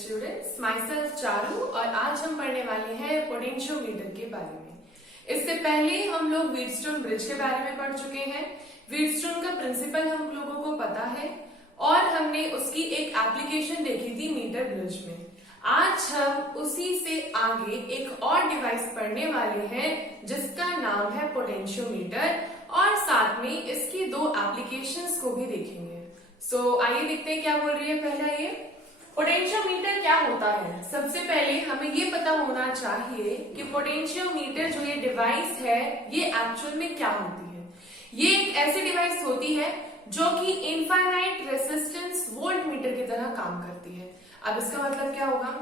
Students, my self Charu और आज हम पढ़ने वाले हैं पोटेंशियोमीटर के बारे में। इससे पहले हम लोग व्हीटस्टोन ब्रिज के बारे में पढ़ चुके हैं। व्हीटस्टोन का प्रिंसिपल हम लोगों को पता है और हमने उसकी एक एप्लीकेशन देखी थी मीटर ब्रिज में। आज हम उसी से आगे एक और डिवाइस पढ़ने वाले हैं जिसका नाम है पोटेंशियोमीटर और साथ में इसकी दो एप्लीकेशंस को भी देखेंगे। आइए देखते हैं क्या बोल रही है। पहला ये पोटेंशियोमीटर क्या होता है। सबसे पहले हमें ये पता होना चाहिए कि पोटेंशियोमीटर जो ये डिवाइस है ये एक्चुअल में क्या होती है। ये एक ऐसी डिवाइस होती है जो कि इनफाइनाइट रेजिस्टेंस वोल्ट मीटर की तरह काम करती है। अब इसका मतलब क्या होगा।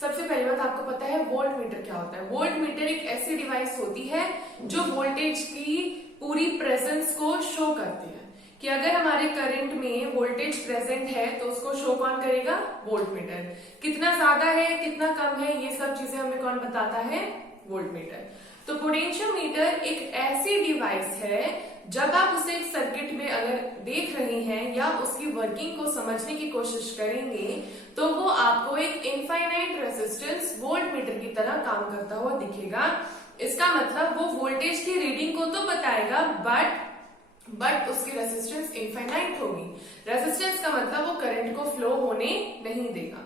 सबसे पहली बात आपको पता है वोल्ट मीटर क्या होता है। वोल्ट मीटर एक ऐसी डिवाइस होती है जो वोल्टेज की पूरी प्रेजेंस को शो करती है कि अगर हमारे करंट में वोल्टेज प्रेजेंट है तो उसको शो कौन करेगा, वोल्ट मीटर। कितना ज्यादा है कितना कम है ये सब चीजें हमें कौन बताता है, वोल्ट मीटर। तो पोटेंशियोमीटर एक ऐसी डिवाइस है जब आप उसे एक सर्किट में अगर देख रहे हैं या उसकी वर्किंग को समझने की कोशिश करेंगे तो वो आपको एक इनफाइनाइट रेजिस्टेंस वोल्ट मीटर की तरह काम करता हुआ दिखेगा। इसका मतलब वो वोल्टेज की रीडिंग को तो बताएगा बट उसकी रेजिस्टेंस इनफाइनाइट होगी। रेजिस्टेंस का मतलब वो करंट को फ्लो होने नहीं देगा।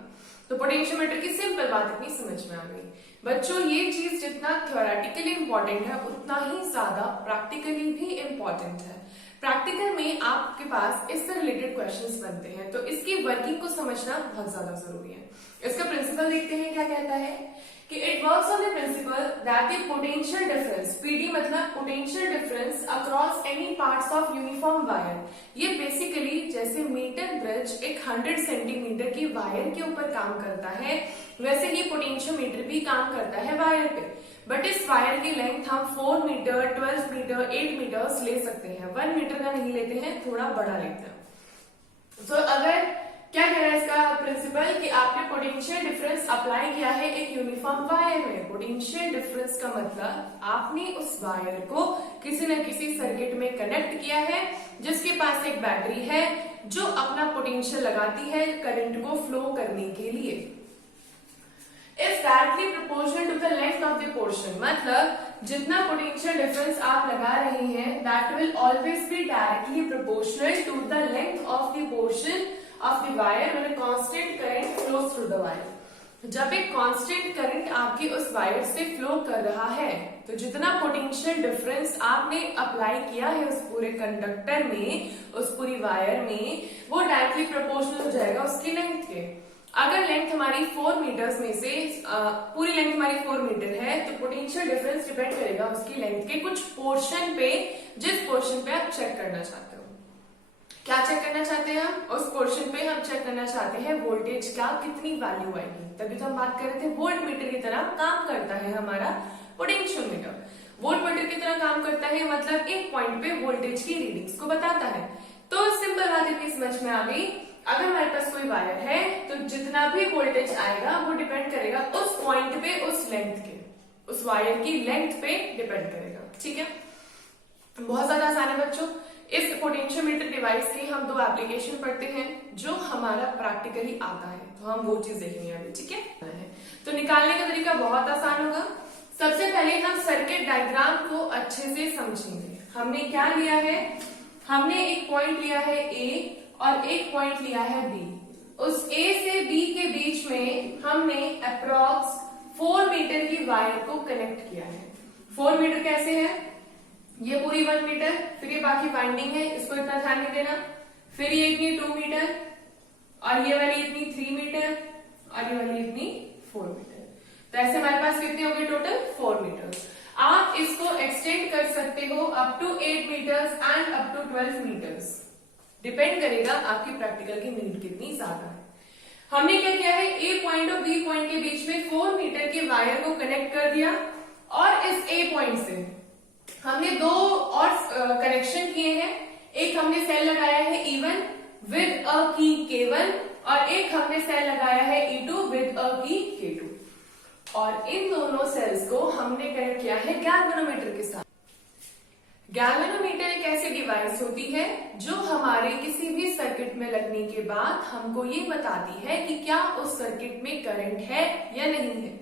तो पोटेंशियोमीटर की सिंपल बात इतनी समझ में आ गई। बच्चों ये चीज जितना थ्योरेटिकली इंपॉर्टेंट है उतना ही ज्यादा प्रैक्टिकली भी इंपॉर्टेंट है। प्रैक्टिकल में आपके पास इससे रिलेटेड क्वेश्चंस बनते हैं तो इसकी वर्किंग को समझना बहुत ज्यादा जरूरी है। इसका प्रिंसिपल देखते हैं क्या कहता है कि it works on the principle that the potential difference, PD मतलब potential difference across any parts of uniform wire. ये बेसिकली जैसे मीटर ब्रिज एक 100 सेंटीमीटर की वायर के ऊपर काम करता है वैसे ही पोटेंशियोमीटर भी काम करता है वायर पे। बट इस वायर की लेंथ हम 4 मीटर 12 मीटर 8 मीटर्स ले सकते हैं। 1 मीटर का नहीं लेते हैं, थोड़ा बड़ा लेते हैं। तो अगर क्या कह रहा है इसका प्रिंसिपल कि आपने पोटेंशियल डिफरेंस अप्लाई किया है एक यूनिफॉर्म वायर में। पोटेंशियल डिफरेंस का मतलब आपने उस वायर को किसी न किसी सर्किट में कनेक्ट किया है जिसके पास एक बैटरी है जो अपना पोटेंशियल लगाती है करंट को फ्लो करने के लिए। Is directly proportional to the length of the portion, मतलब जितना पोटेंशियल डिफरेंस आप लगा रहे हैं that will always be directly proportional to the length of the portion of the wire when a constant current flows through the wire. जब एक constant current आपकी उस वायर से फ्लो कर रहा है तो जितना पोटेंशियल डिफरेंस आपने अप्लाई किया है उस पूरे कंडक्टर में, उस पूरी वायर में, वो डायरेक्टली प्रोपोर्शनल हो जाएगा उसकी लेंथ के। अगर लेंथ हमारी 4 मीटर्स में से पूरी लेंथ हमारी 4 मीटर है तो पोटेंशियल डिफरेंस डिपेंड करेगा उसकी लेंथ के कुछ पोर्शन पे, जिस पोर्शन पे आप चेक करना चाहते हो। क्या चेक करना चाहते हैं हम, उस पोर्शन पे हम चेक करना चाहते हैं वोल्टेज का कितनी वैल्यू आएगी। तभी तो हम बात कर रहे थे वोल्ट मीटर की तरह काम करता है हमारा पोटेंशियोमीटर। वोल्ट मीटर की तरह काम करता है मतलब एक पॉइंट पे वोल्टेज की रीडिंग्स को बताता है। तो सिंपल बात इतनी समझ में आ गई। अगर हमारे पास कोई वायर है तो जितना भी वोल्टेज आएगा वो डिपेंड करेगा उस पॉइंट पे, उस लेंथ के, उस वायर की लेंथ पे डिपेंड करेगा। ठीक है, बहुत ज्यादा आसान है बच्चों। इस पोटेंशियोमीटर डिवाइस की हम दो एप्लीकेशन पढ़ते हैं जो हमारा प्रैक्टिकली आता है तो हम वो चीज देखेंगे अभी। ठीक है, तो निकालने का तरीका बहुत आसान होगा। सबसे पहले हम सर्किट डायग्राम को अच्छे से समझेंगे। हमने क्या लिया है, हमने एक पॉइंट लिया है ए और एक पॉइंट लिया है बी। उस ए से बी के बीच में हमने अप्रॉक्स 4 मीटर की वायर को कनेक्ट किया है। 4 मीटर कैसे है, ये पूरी 1 मीटर, फिर ये बाकी वाइंडिंग है, इसको इतना ध्यान नहीं देना, फिर ये इतनी 2 मीटर और ये वाली इतनी 3 मीटर और ये वाली इतनी 4 मीटर। तो ऐसे हमारे पास कितने हो गए टोटल, 4 मीटर। आप इसको एक्सटेंड कर सकते हो up to 8 metres and up to 12 metres. Depend करेगा आपकी प्रैक्टिकल की नीड कितनी ज्यादा है। हमने क्या किया है, ए पॉइंट और बी पॉइंट के बीच में 4 मीटर के वायर को कनेक्ट कर दिया और इस ए पॉइंट से हमने दो और कनेक्शन किए हैं। एक हमने सेल लगाया है E1 विद अ की K1 और एक हमने सेल लगाया है E2 विद अ की K2 और इन दोनों सेल्स को हमने कनेक्ट किया है गैल्वेनोमीटर के साथ। गैल्वेनोमीटर एक ऐसी डिवाइस होती है जो हमारे किसी भी सर्किट में लगने के बाद हमको ये बताती है कि क्या उस सर्किट में करंट है या नहीं है।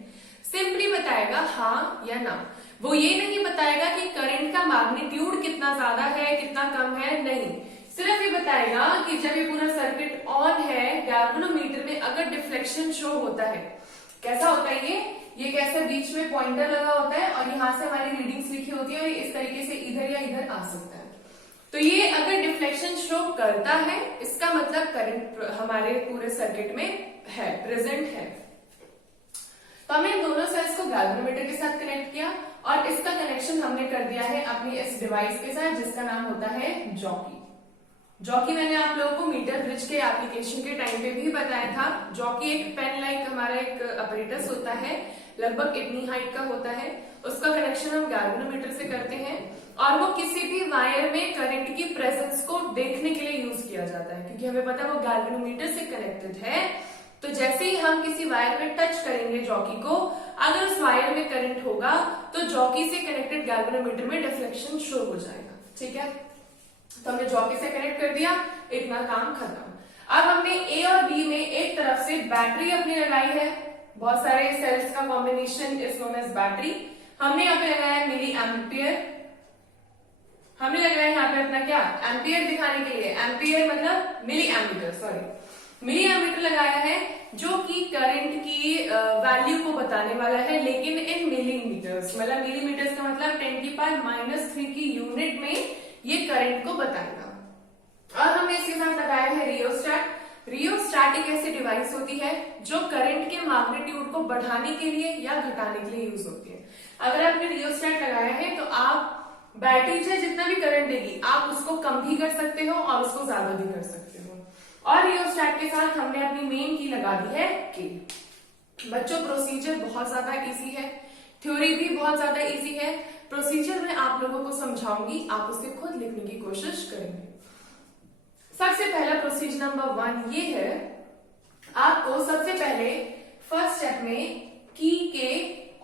सिंपली बताएगा हाँ या ना। वो ये नहीं बताएगा कि करंट का मैग्नीट्यूड कितना ज्यादा है कितना कम है, नहीं। सिर्फ ये बताएगा कि जब ये पूरा सर्किट ऑन है, गैल्वेनोमीटर में अगर डिफ्लेक्शन शो होता है, कैसा होता है ये कैसे बीच में पॉइंटर लगा होता है और यहाँ से हमारी रीडिंग्स लिखी होती है और इस तरीके से इधर या इधर आ सकता है। तो ये अगर डिफ्लेक्शन शो करता है, इसका मतलब करंट हमारे पूरे सर्किट में है, प्रेजेंट है। तो हमने इन दोनों सेल्स को गैल्वेनोमीटर के साथ कनेक्ट किया और इसका कनेक्शन हमने कर दिया है अपनी इस डिवाइस के साथ जिसका नाम होता है जॉकी। जॉकी मैंने आप लोगों को मीटर ब्रिज के एप्लीकेशन के टाइम पे भी बताया था। जॉकी एक पेन लाइक हमारा एक अपरेटस होता है, लगभग इतनी हाइट का होता है। उसका कनेक्शन हम गैल्वेनोमीटर से करते हैं और वो किसी भी वायर में करंट की प्रेजेंस को देखने के लिए यूज किया जाता है, क्योंकि हमें पता है वो गैल्वेनोमीटर से कनेक्टेड है। तो जैसे ही हम किसी वायर में टच करेंगे जॉकी को, अगर उस वायर में करंट होगा तो जॉकी से कनेक्टेड गैल्वेनोमीटर में डिफ्लेक्शन शो हो जाएगा। ठीक है, तो हमने जॉकी से कनेक्ट कर दिया, इतना काम खत्म। अब हमने ए और बी में एक तरफ से बैटरी अपनी लगाई है, बहुत सारे सेल्स का combination is known as battery. हमने यहाँ पे लगाया है मिली एम्पियर, हमने लगाया यहाँ पे अपना क्या एम्पियर दिखाने के लिए, एम्पियर मतलब milli ammeter, sorry milli ammeter लगाया है जो कि करंट की वैल्यू को बताने वाला है, लेकिन इन मिलीमीटर्स, मतलब मिलीमीटर्स का मतलब 10⁻³ की यूनिट में ये करंट को बताएगा। और हमने इसके साथ लगाया है रियोस्टैट। रियोस्टैट एक ऐसी डिवाइस होती है जो करंट के मैग्नीट्यूड को बढ़ाने के लिए या घटाने के लिए यूज होती है। अगर आपने रियोस्टैट लगाया है तो आप बैटरी से जितना भी करंट देगी आप उसको कम भी कर सकते हो और उसको ज्यादा भी कर सकते हो। और रियोस्टैट के साथ हमने अपनी मेन की लगा दी है के। बच्चों प्रोसीजर बहुत ज्यादा इजी है, थ्योरी भी बहुत ज्यादा इजी है। प्रोसीजर में आप लोगों को समझाऊंगी, आप उसे खुद लिखने की कोशिश करेंगे। सबसे पहला प्रोसीजर नंबर 1 ये है, आपको सबसे पहले फर्स्ट स्टेप में की के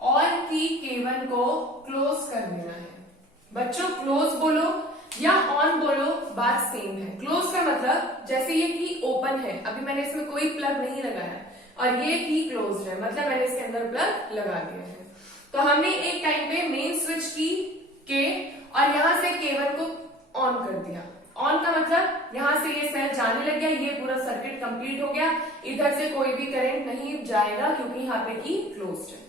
और की K1 को क्लोज कर देना है। बच्चों क्लोज बोलो या ऑन बोलो बात सेम है। क्लोज का मतलब जैसे ये की ओपन है, अभी मैंने इसमें कोई प्लग नहीं लगाया और ये की क्लोज है, मतलब मैंने इसके अंदर प्लग लगा दिया है। तो हमने एक टाइम पे मेन स्विच की के और यहां से K1 को ऑन कर दिया। ऑन का मतलब यहां से ये सेल जाने लग गया, ये पूरा सर्किट कंप्लीट हो गया, इधर से कोई भी करंट नहीं जाएगा क्योंकि यहाँ पे की क्लोज्ड है।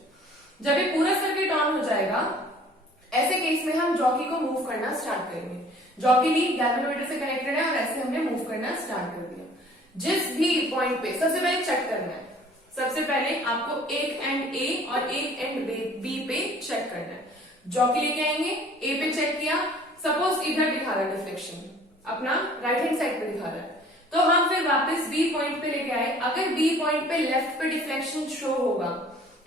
जब ये पूरा सर्किट ऑन हो जाएगा, ऐसे केस में हम जॉकी को मूव करना स्टार्ट करेंगे। जॉकी भी गैल्वेनोमीटर से कनेक्टेड है और ऐसे हमने मूव करना स्टार्ट कर दिया। जिस भी पॉइंट पे सबसे पहले चेक करना है, सबसे पहले आपको एक एंड ए और एक एंड बी पे चेक करना है। जॉकी लेके आएंगे, ए पे चेक किया, सपोज इधर दिखा रहा है डिफ्लेक्शन, अपना राइट हैंड साइड पे दिखा रहा है, तो हम फिर वापस बी पॉइंट पे लेके आए। अगर बी पॉइंट पे लेफ्ट पे डिफ्लेक्शन शो होगा,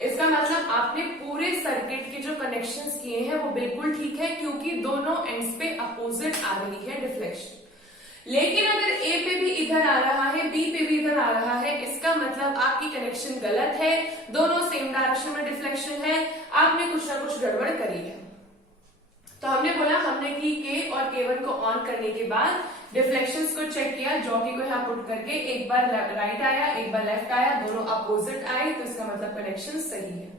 इसका मतलब आपने पूरे सर्किट के जो कनेक्शंस किए हैं वो बिल्कुल ठीक है, क्योंकि दोनों एंड्स पे अपोजिट आ रही है डिफ्लेक्शन। लेकिन अगर ए पे भी इधर आ रहा है, बी पे भी इधर आ रहा है, इसका मतलब आपकी कनेक्शन गलत है, दोनों सेम डायरेक्शन में डिफ्लेक्शन है, आपने कुछ ना कुछ गड़बड़ करी है। तो हमने बोला, हमने की के और K1 को ऑन करने के बाद डिफ्लेक्शंस को चेक किया, जॉकी को यहाँ पुट करके एक बार राइट आया एक बार लेफ्ट आया, दोनों अपोजिट आए, तो इसका मतलब कनेक्शन सही है।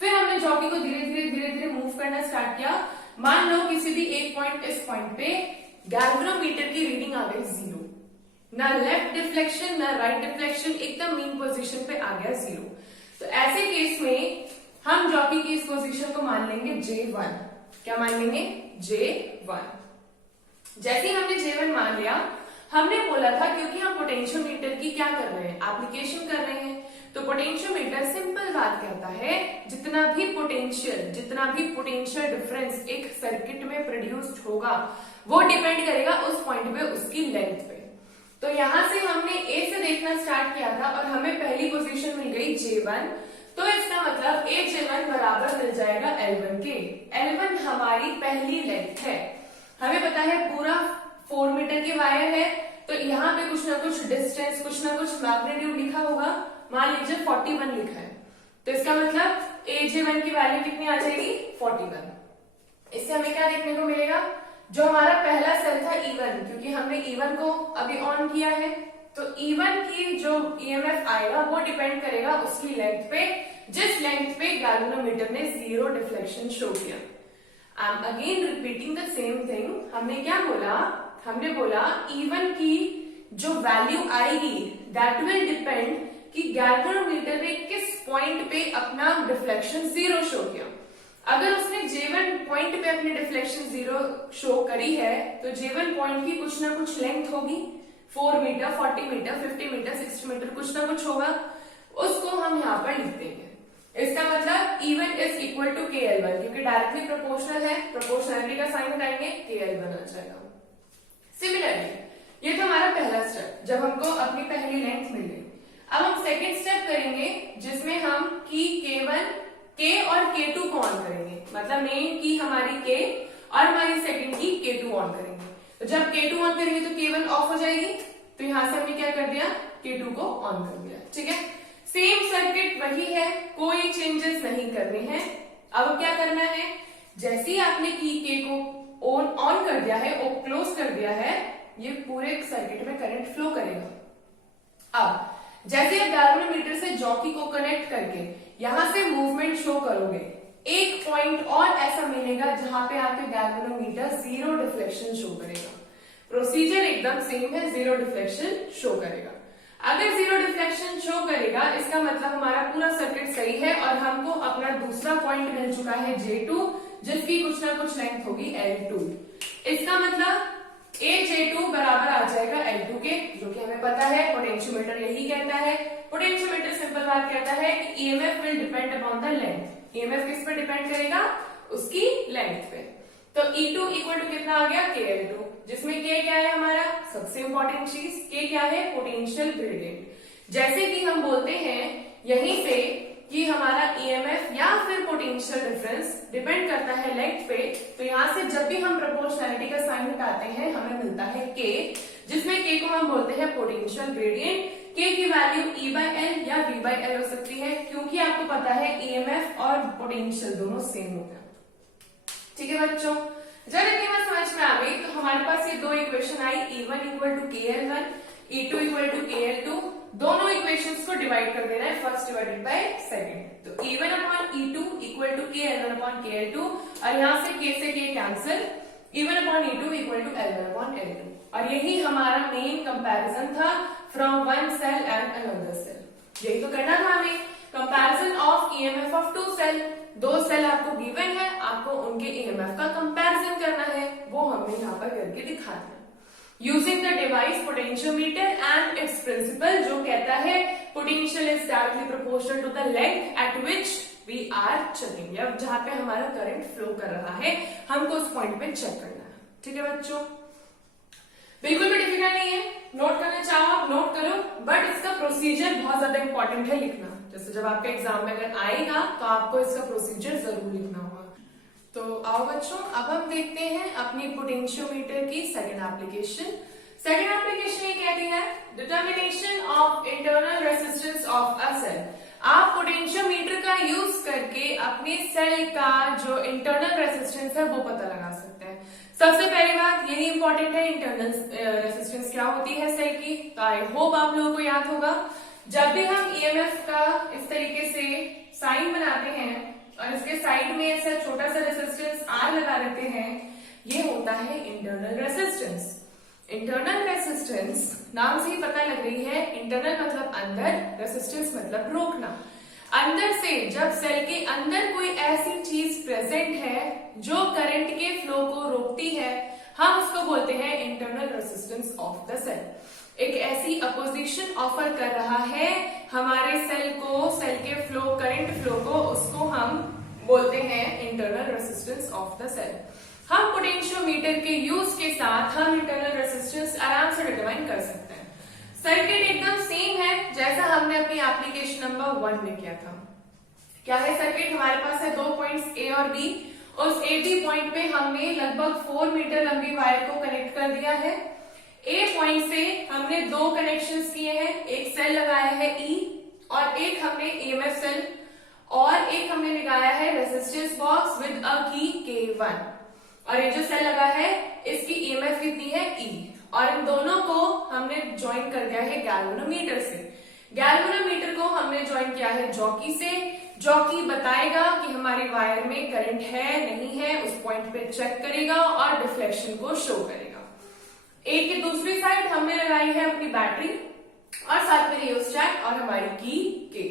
फिर हमने जॉकी को धीरे धीरे मूव करना स्टार्ट किया। मान लो किसी भी एक पॉइंट, इस पॉइंट पे गैल्वेनोमीटर की रीडिंग आ गई 0, ना लेफ्ट डिफ्लेक्शन ना राइट डिफ्लेक्शन, एकदम मेन पोजीशन पे आ गया 0। तो ऐसे केस में हम जॉकी की इस पोजीशन को मान लेंगे J1। क्या मान लेंगे? J1। जैसे ही हमने J1 मान लिया, हमने बोला था क्योंकि हम पोटेंशियोमीटर की क्या कर रहे हैं, एप्लीकेशन कर रहे हैं, तो पोटेंशियोमीटर सिंपल बात कहता है जितना भी पोटेंशियल डिफरेंस एक सर्किट में प्रोड्यूस्ड होगा वो डिपेंड करेगा उस पॉइंट पे उसकी लेंथ पे। तो यहां से हमने ए से देखना स्टार्ट किया था और हमें पहली पोजीशन मिल गई J1, तो इसका मतलब J1 बराबर मिल जाएगा L1 के। L1 हमारी पहली लेंथ है, हमें पता है पूरा 4 मीटर की वायर है, तो यहाँ पे कुछ ना कुछ डिस्टेंस, कुछ ना कुछ मैग्नीट्यूड लिखा होगा, मान लीजिए 41 लिखा है, तो इसका मतलब J1 की वैल्यू कितनी आ जाएगी 41। इससे हमें क्या देखने को मिलेगा जो हमारा पहला सेल था E1, क्योंकि हमने E1 को अभी ऑन किया है, तो E1 की जो EMF आएगा वो डिपेंड करेगा उसकी लेंथ पे, जिस लेंथ पे गैल्वेनोमीटर ने जीरो डिफ्लेक्शन शो किया। I am again repeating the same thing. हमने क्या बोला? हमने बोला E1 की जो वैल्यू आएगी दैट विल डिपेंड कि गैल्वेनोमीटर ने किस पॉइंट पे अपना डिफ्लेक्शन जीरो शो किया। अगर उसने J1 पॉइंट पे अपनी डिफ्लेक्शन जीरो शो करी है तो J1 पॉइंट की कुछ ना कुछ लेंथ होगी, 4 मीटर, 40 मीटर, 50 मीटर, 60 मीटर, कुछ ना कुछ होगा, उसको हम यहाँ पर लिख देंगे। इसका मतलब E1 is equal to KL1, क्योंकि डायरेक्टली प्रोपोर्शनल है, प्रोपोर्शनलिटी का साइन हटाएंगे, KL1 आ जाएगा। सिमिलरली ये तो हमारा पहला स्टेप, जब हमको अपनी पहली लेंथ मिल गई। अब हम सेकेंड स्टेप करेंगे जिसमें हम की K1, K और K2 को ऑन करेंगे, मतलब मेन की हमारी K और हमारी सेकेंड की K2 ऑन करेंगे। तो जब K2 ऑन करेंगे तो K1 ऑफ हो जाएगी, तो यहां से हमने क्या कर दिया? K2 को ऑन कर दिया। ठीक है, सेम सर्किट वही है, कोई चेंजेस नहीं करने हैं। अब क्या करना है? जैसे ही आपने की K को ऑन कर दिया है और क्लोज कर दिया है, ये पूरे सर्किट में करंट फ्लो करेगा। अब जैसे आप गैल्वेनोमीटर से जॉकी को कनेक्ट करके यहां से मूवमेंट शो करोगे, एक पॉइंट और ऐसा मिलेगा जहां पे आपके गैल्वेनोमीटर जीरो डिफ्लेक्शन शो करेगा। प्रोसीजर एकदम सेम है, जीरो डिफ्लेक्शन शो करेगा। अगर जीरो डिफ्लेक्शन शो करेगा इसका मतलब हमारा पूरा सर्किट सही है और हमको अपना दूसरा पॉइंट मिल चुका है J2, जिसकी कुछ ना कुछ लेंथ होगी L2। इसका मतलब AJ2 बराबर आ जाएगा L2 के, जो कि हमें पता है, पोटेंशियोमीटर यही कहता है। पोटेंशियोमीटर सिंपल बात कहता है कि EMF will depend upon the length. EMF किस पर डिपेंड करेगा? उसकी लेंथ पे। तो E2 इक्वल टू कितना आ गया? KL2, जिसमें K क्या है हमारा? सबसे इंपॉर्टेंट चीज K क्या है? Potential gradient. जैसे कि हम बोलते हैं यहीं से कि हमारा EMF या फिर पोटेंशियल डिफरेंस डिपेंड करता है लेंथ पे, तो यहां से जब भी हम प्रोपोर्शनैलिटी का साइन हटाते हैं हमें मिलता है K, जिसमें K को हम बोलते हैं पोटेंशियल ग्रेडियंट। K की वैल्यू E/L या V/L हो सकती है, क्योंकि आपको पता है EMF और पोटेंशियल दोनों सेम होते हैं। ठीक है बच्चों, जब इतनी बात समझ में आ गई तो हमारे पास ये दो इक्वेशन आई, E1 equal to KL1, E2 equal to KL2। दोनों इक्वेशंस को डिवाइड कर देना है, फर्स्ट डिवाइडेड बाय सेकंड। तो E1 upon E2 equal to KL1 upon KL2, और यहाँ से K से K cancel, E1 upon E2 equal to L1 upon L2। और यही हमारा मेन कंपैरिजन था from one cell and another cell. यही तो करना था हमें, comparison of EMF of two cell. दो सेल आपको गिवन है, आपको उनके EMF का कंपैरिजन करना है, वो हमने यहाँ पर करके दिखा दिया using the device potentiometer and its principle, जो कहता है potential is directly proportional to the length at which we are checking, या जहां पे हमारा करंट फ्लो कर रहा है, हमको उस पॉइंट पे चेक करना है। ठीक है बच्चों, बिल्कुल भी डिफिकल्ट नहीं है, नोट करना चाहो आप नोट करो, बट इसका प्रोसीजर बहुत ज्यादा इंपॉर्टेंट है लिखना। जैसे जब आपके एग्जाम में अगर आएगा तो आपको इसका प्रोसीजर जरूर लिखना होगा। तो आओ बच्चों, अब हम देखते हैं अपनी पोटेंशियोमीटर की सेकंड एप्लीकेशन। सेकंड एप्लीकेशन ये कहती है determination of internal resistance of a cell. आप पोटेंशियोमीटर का यूज करके अपने सेल का जो इंटरनल रेजिस्टेंस है वो पता लगा सकते हैं। सबसे पहली बात यही इंपॉर्टेंट है, इंटरनल रेजिस्टेंस क्या होती है सेल की, तो आई होप आप लोगों को याद होगा। जब भी हम EMF का इस तरीके से साइन बनाते हैं और इसके साइड में ऐसा छोटा सा रेजिस्टेंस R लगा देते हैं, ये होता है इंटरनल रेजिस्टेंस। इंटरनल रेजिस्टेंस नाम से ही पता लग रही है, इंटरनल मतलब अंदर, रेजिस्टेंस मतलब रोकना। अंदर से जब सेल के अंदर कोई ऐसी चीज प्रेजेंट है जो करंट के फ्लो को रोकती है, हम उसको बोलते हैं internal resistance of the cell. एक ऐसी अपोजिशन ऑफर कर रहा है हमारे सेल को, सेल के फ्लो, करंट फ्लो को, उसको हम बोलते हैं internal resistance of the cell. हम पोटेंशियोमीटर के यूज के साथ हम इंटरनल रेजिस्टेंस आराम से डिटरमाइन कर सकते हैं। सर्किट एकदम सेम है जैसा हमने अपनी एप्लीकेशन नंबर 1 में किया था। क्या है सर्किट? हमारे पास है 2 पॉइंट्स A और B। उस A B पॉइंट पे हमने लगभग 4 मीटर लंबी वायर को कनेक्ट कर दिया है। A पॉइंट से हमने 2 कनेक्शंस किए हैं, एक सेल लगाया है E और एक हमने EMF सेल, और एक हमने लगाया है रेजिस्टेंस बॉक्स विद अ की K1। और ये जो सेल लगा है इसकी ईएमएफ कितनी है E, और इन दोनों को हमने ज्वाइन कर दिया है गैल्वेनोमीटर से। गैल्वेनोमीटर को हमने ज्वाइन किया है जॉकी से। जॉकी बताएगा कि हमारे वायर में करंट है नहीं है, उस पॉइंट पे चेक करेगा और डिफ्लेक्शन को शो करेगा। एक की दूसरी साइड हमने लगाई है अपनी बैटरी और साथ में रियोस्टेट और हमारी की के।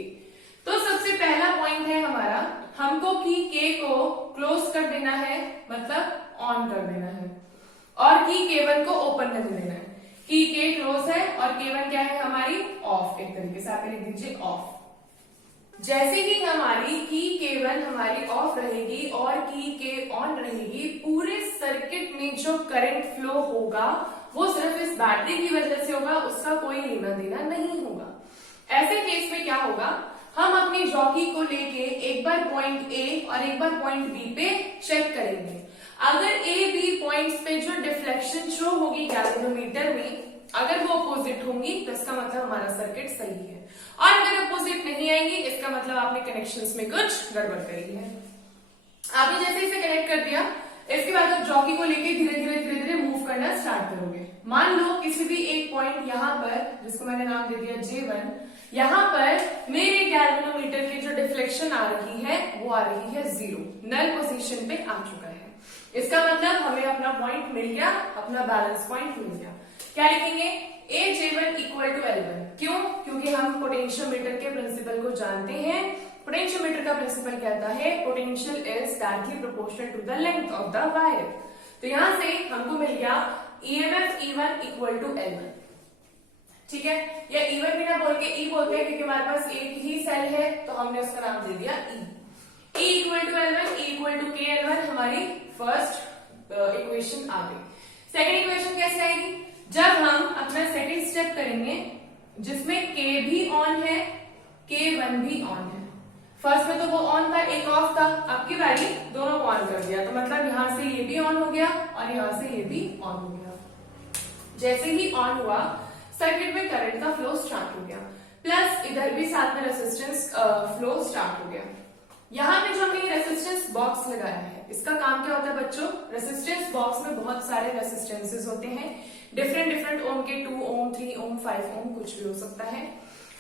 तो सबसे पहला पॉइंट है हमारा, हमको की के को क्लोज कर देना है, मतलब ऑन कर देना है, और की के1 को ओपन कर देना है। की के क्लोज है और के1 क्या है हमारी ऑफ, एक तरीके से आप लिख दीजिए ऑफ। जैसे ही हमारी की के1 हमारी ऑफ रहेगी और की के ऑन रहेगी, पूरे सर्किट में जो करंट फ्लो होगा वो सिर्फ इस बैटरी की वजह से होगा, उसका कोई लेना देना नहीं होगा। ऐसे केस में क्या होगा, हम अपनी जॉकी को लेके एक बार पॉइंट ए और एक बार पॉइंट बी पे चेक करेंगे। अगर ए बी पॉइंट्स पे जो डिफ्लेक्शन शो होगी गैल्वेनोमीटर में, अगर वो अपोजिट होंगी तो इसका मतलब हमारा सर्किट सही है, और अगर अपोजिट नहीं आएंगी इसका मतलब आपने कनेक्शंस में कुछ गड़बड़ करी है। आपने जैसे इसे कनेक्ट कर दिया, इसके बाद आप जॉकी को लेके धीरे धीरे धीरे धीरे मूव करना स्टार्ट करोगे। मान लो किसी भी एक पॉइंट यहाँ पर, जिसको मैंने नाम दे दिया J1, यहाँ पर मेरे गैल्वेनोमीटर की जो डिफ्लेक्शन आ रही है वो आ रही है 0, नल पोजीशन पे आ चुका है। इसका मतलब हमें अपना पॉइंट मिल गया, अपना बैलेंस पॉइंट मिल गया। क्या लिखेंगे, AJ1 इक्वल टू L1। क्यों? क्योंकि हम पोटेंशियोमीटर के प्रिंसिपल को जानते हैं। पोटेंशियोमीटर का प्रिंसिपल कहता है potential is directly proportional to the length of the wire. तो यहां से हमको मिल गया EMF E1 equal to L1। ठीक है, या E1 भी ना बोल के E बोलते हैं क्योंकि हमारे पास एक ही सेल है, तो हमने उसका नाम दे दिया E equal to L1, E equal to K L1। हमारी फर्स्ट इक्वेशन आ गई। सेकेंड इक्वेशन कैसे आएगी, जब हम अपना सेकेंड स्टेप करेंगे जिसमें K भी ऑन है K1 भी ऑन है। फर्स्ट में तो वो ऑन था, एक ऑफ था, आपकी बारी दोनों को ऑन कर दिया, तो मतलब यहां से ये भी ऑन हो गया और यहां से ये भी ऑन हो गया। जैसे ही ऑन हुआ सर्किट में करंट का फ्लो स्टार्ट हो गया, प्लस इधर भी साथ में रेजिस्टेंस फ्लो स्टार्ट हो गया। यहाँ पे जो हमने रेजिस्टेंस बॉक्स लगाया है, इसका काम क्या होता है बच्चों, रेजिस्टेंस बॉक्स में बहुत सारे रेजिस्टेंसेस होते हैं, डिफरेंट ओम के, 2 ओम 3 ओम 5 ओम कुछ भी हो सकता है।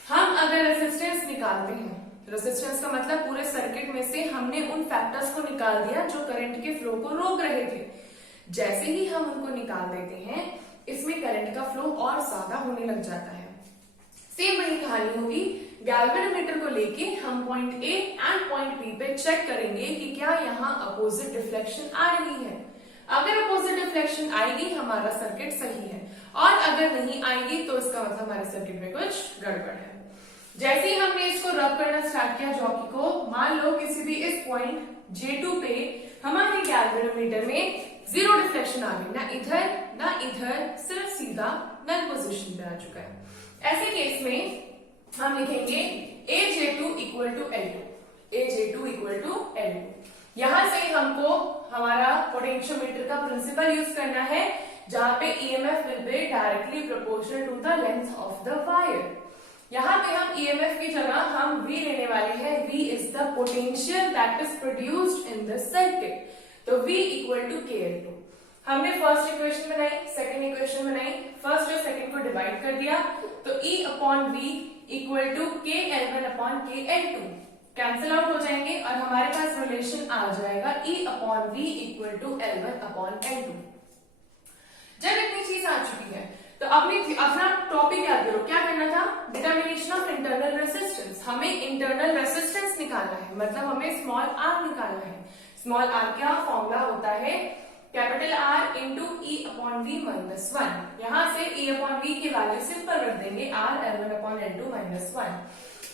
हम अगर रेजिस्टेंस निकालते हैं, रेजिस्टेंस का मतलब पूरे सर्किट में से हमने उन फैक्टर्स को निकाल दिया जो करंट के फ्लो को रोक रहे थे। जैसे ही हम उनको निकाल देते हैं, इसमें करंट का फ्लो और ज्यादा होने लग जाता है। सेम वही कहानी होगी, गैल्वेनोमीटर को लेके हम point A and point B पे चेक करेंगे कि क्या यहाँ अपोजिट डिफ्लेक्शन आ रही है। अगर अपोजिट डिफ्लेक्शन आएगी हमारा सर्किट सही है, और अगर नहीं आएगी तो इसका मतलब हमारे सर्किट में कुछ गड़बड़ है। जैसे ही हमने इसको रब करना स्टार्ट किया जॉकी को, मान लो किसी भी इस पॉइंट J2 पे हमारे गैल्वेनोमीटर में 0 डिफ्लेक्शन आ गई, ना इधर ना इधर, सिर्फ सीधा नल पोजीशन पे आ चुका है। ऐसे केस में हम लिखेंगे AJ2 equal to L2, AJ2 equal to L2। यहां से हमको हमारा पोटेंशियोमीटर का प्रिंसिपल यूज करना है, जहां पे EMF will be directly proportional to the length of the wire. यहाँ पे हम EMF की जगह हम V लेने वाले हैं। V is the potential that is produced in the circuit, तो V इक्वल टू KL2। हमने फर्स्ट इक्वेशन बनाई, सेकंड इक्वेशन बनाई, फर्स्ट और सेकंड को डिवाइड कर दिया, तो E upon V equal to KL1 upon KL2 cancel out हो जाएंगे और हमारे पास रिलेशन आ जाएगा E upon V equal to L1 upon L2। जब इतनी चीज आ चुकी है तो अपना टॉपिक याद करो, क्या करना था, डिटर्मिनेशन ऑफ इंटरनल रेजिस्टेंस। हमें इंटरनल रेजिस्टेंस निकालना है, मतलब हमें स्मॉल r निकालना है। स्मॉल r क्या फॉर्मूला होता है, capital R into E upon V minus 1। यहाँ से E अपॉन V की वैल्यू सिंपल रख देंगे, R L1 upon L2 minus 1।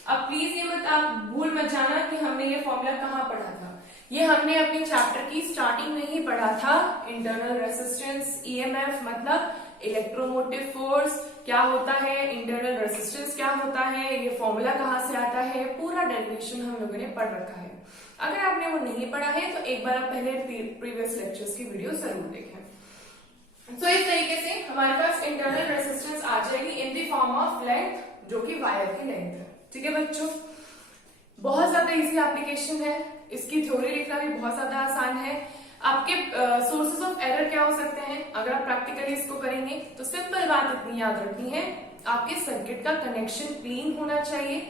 अब प्लीज ये मत आप भूल मत जाना कि हमने ये फॉर्मूला कहाँ पढ़ा था। ये हमने अपने चैप्टर की स्टार्टिंग में ही पढ़ा था। इंटरनल रेजिस्टेंस, EMF मतलब इलेक्ट्रोमोटिव फोर्स क्या होता है, इंटरनल रेजिस्टेंस क्या होता है, ये फॉर्मूला कहाँ से आता है, पूरा डेरिवेशन हम लोगों ने पढ़ रखा है। अगर आपने वो नहीं पढ़ा है तो एक बार आप पहले प्रीवियस लेक्चर्स की वीडियो जरूर देखें। तो इस तरीके से हमारे पास इंटरनल रेजिस्टेंस आ जाएगी in the form of length, जो कि वायर की लेंथ है। ठीक है बच्चों, बहुत ज्यादा इजी एप्लीकेशन है, इसकी थ्योरी लिखना भी बहुत ज्यादा आसान है। आपके सोर्सेज ऑफ एरर क्या हो सकते हैं अगर आप प्रैक्टिकली इसको करेंगे? तो सिंपल बात इतनी याद रखनी है, आपके सर्किट का कनेक्शन क्लीन होना चाहिए,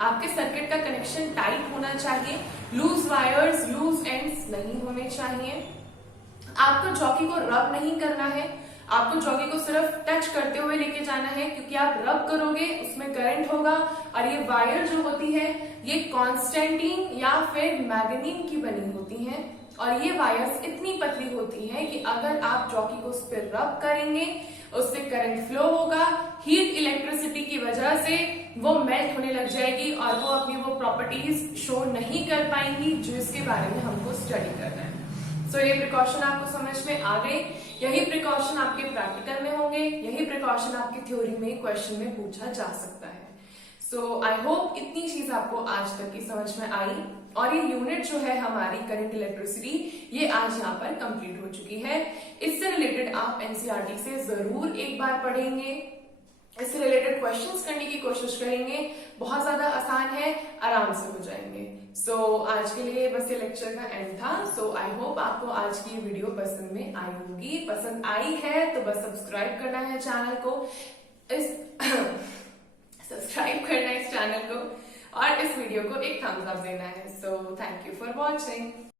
आपके सर्किट का कनेक्शन टाइट होना चाहिए, लूज वायर्स, लूज एंड्स नहीं होने चाहिए, आपको जॉकी को रब नहीं करना है, आपको जॉकी को सिर्फ टच करते हुए लेके जाना है, क्योंकि आप रब करोगे उसमें करंट होगा, और ये वायर जो होती है ये कॉन्स्टेंटीन या फिर मैग्नीन की बनी होती हैं, और ये वायर्स इतनी पतली होती हैं कि अगर आप जॉकी को उस पर रब करेंगे उससे करंट फ्लो होगा, हीट इलेक्ट्रिसिटी की वजह से वो मेल्ट होने लग जाएगी और वो अपनी वो प्रॉपर्टीज शो नहीं कर पाएंगी जिसके बारे में हमको स्टडी करना है। सो ये प्रिकॉशन आपको समझ में आ गए, यही प्रिकॉशन आपके प्रैक्टिकल में होंगे, यही प्रिकॉशन आपकी थ्योरी में क्वेश्चन में पूछा जा सकता है। सो आई होप इतनी चीज आपको आज तक की समझ में आई, और ये यूनिट जो है हमारी करंट इलेक्ट्रिसिटी ये आज यहाँ पर कंप्लीट हो चुकी है। इससे रिलेटेड आप एनसीईआरटी से जरूर एक बार पढ़ेंगे, इससे रिलेटेड क्वेश्चंस करने की कोशिश करेंगे, बहुत ज्यादा आसान है, आराम से हो जाएंगे। सो आज के लिए बस ये लेक्चर का एंड था। सो आई होप आपको आज की वीडियो पसंद में आई होगी, पसंद आई है तो बस सब्सक्राइब करना है चैनल को, सब्सक्राइब करना है इस चैनल को, और इस वीडियो को एक थम्स अप देना है। So thank you for watching.